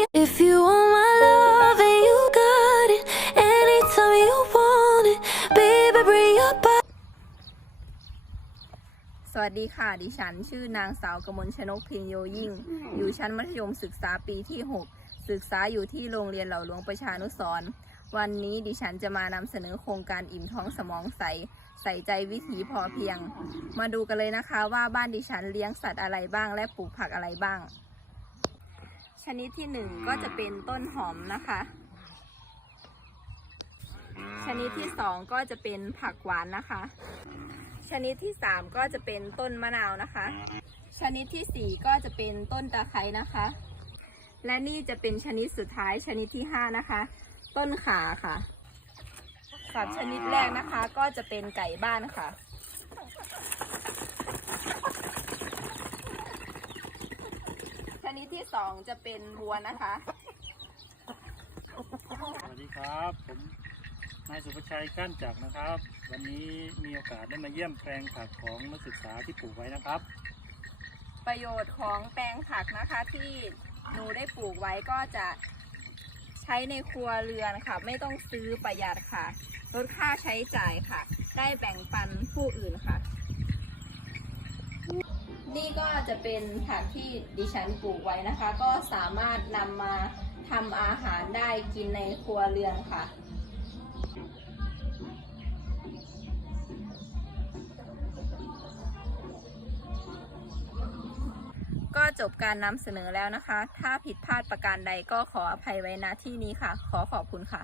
If you want my love and you got it, anytime you want it, baby, bring your body. สวัสดีค่ะ ดิฉันชื่อนางสาวกมลชนกพินโยยิ่ง อยู่ชั้นมัธยมศึกษาปีที่ 6 ศึกษาอยู่ที่โรงเรียนเหล่าหลวงประชานุสรณ์วันนี้ดิฉันจะมานำเสนอโครงการอิ่มท้องสมองใส ใส่ใจวิถีพอเพียง มาดูกันเลยนะคะว่าบ้านดิฉันเลี้ยงสัตว์อะไรบ้างและปลูกผักอะไรบ้าง ชนิดที่หนึ่งก็จะเป็นต้นหอมนะคะ ชนิดที่สองก็จะเป็นผักหวานนะคะ ชนิดที่3ก็จะเป็นต้นมะนาวนะคะ ชนิดทีสี่4ก็จะเป็นต้นตะไคร้นะคะ และนี่จะเป็นชนิดสุดท้ายชนิดที่5นะคะ ต้นขาค่ะสัตว์ชนิดแรกนะคะ ก็จะเป็นไก่บ้านค่ะ ช นิดที่2จะเป็นวัวนะคะ สวัสดีครับ ผมนายสุภชัยก้านจักรนะครับ วันนี้มีโอกาสได้มาเยี่ยมแปลงผักของนักศึกษาที่ปลูกไว้นะครับ ประโยชน์ของแปลงผักนะคะที่หนูได้ปลูกไว้ก็จะใช้ในครัวเรือนค่ะ ไม่ต้องซื้อประหยัดค่ะลดค่าใช้จ่ายค่ะ ได้แบ่งปันผู้อื่นค่ะ นี่ก็จะเป็นผักที่ดิฉันปลูกไว้นะคะ ก็สามารถนำมาทำอาหารได้กินในครัวเรือนค่ะก็จบการนำเสนอแล้วนะคะ ถ้าผิดพลาดประการใดก็ขออภัยไว้ณที่นี้ค่ะ ขอขอบคุณค่ะ